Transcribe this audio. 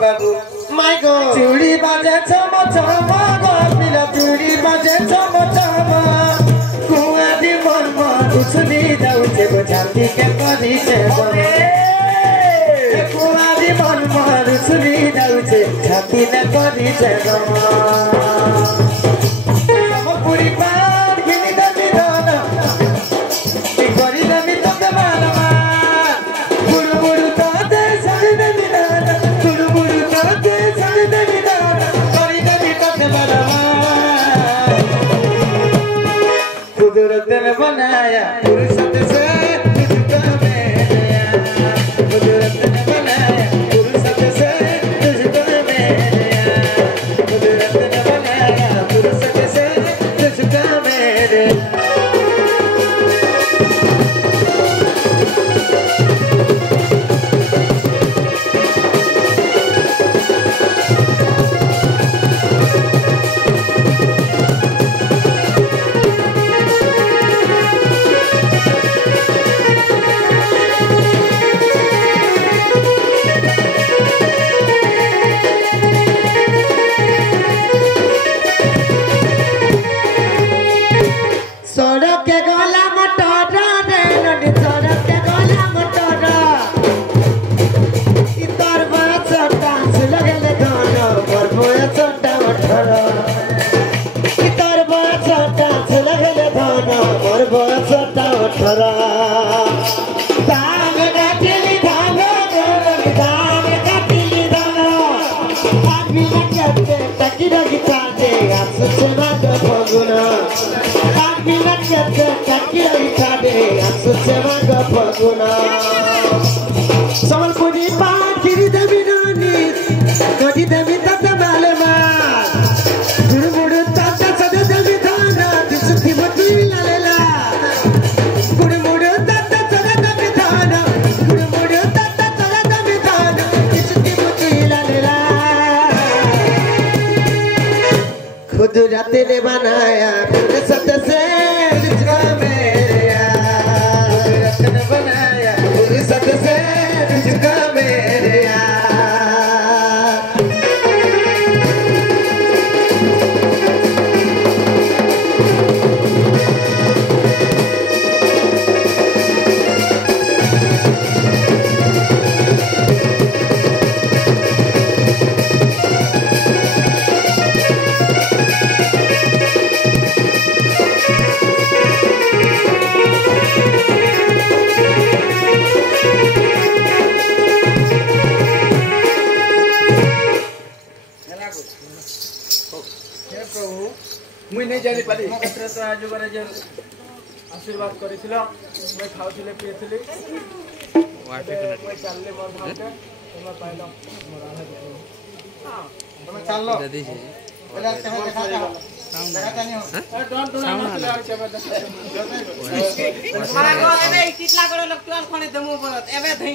बाबू micro चूड़ी बाजे छम छम गपिला चूड़ी बाजे छम छम कुआदी मन मन उछली जाउछे गो छाती के करी छे बने कुआदी मन मन उछली जाउछे छाती ने करी छे गमा समपुरी पार गिनी दमी दन ती करी दमी तते मारमा बुरु बुरु तते सरी दमी दन कुदरत ने बनाया फुर्सत से तुझको मैंने कुदरत ने बनाया फुर्सत से तुझको मैंने कुदरत ने बनाया फुर्सत से तुझको मैंने सड़क के गला मटर रे नदी सड़क के गला मटर इतर बड़ा छोटा लगले धन पर बड़ा छोटा मटर इतर बड़ा छोटा लगले धन पर बड़ा छोटा मटर दाम काटिली धान दाम काटिली धान आदमी लगते टकी रगी ताजे आसुचे माग फगुना समलपुरी पाखिरी देवी नानी नदी देवी तते बालेमा गुड़मुड़ तते सदे देवी थाना दिसुती मती लालेला गुड़मुड़ तते सदे देवी थाना गुड़मुड़ तते सदे देवी थाना दिसुती मती लालेला खुद राते ने बनाया फुर्सत से तुझको मेरा रत्न बनाया फुर्सत से तुझको मेरा मुई नहीं जानी पाली मकत्र तो आज करे जे आशीर्वाद करिसिलो मैं खाउथिले पियथिले वाटे कोई चालले मोर भाते तोमा पाइलो मोर आना हां तमे चाललो जदी छी बोला तमे देखा देखा नहीं हो डोंट डोंट नसले आउ केबे देखा मारा गो एबे कितला करे लोग तुआल खणे दमु बोलत एबे धई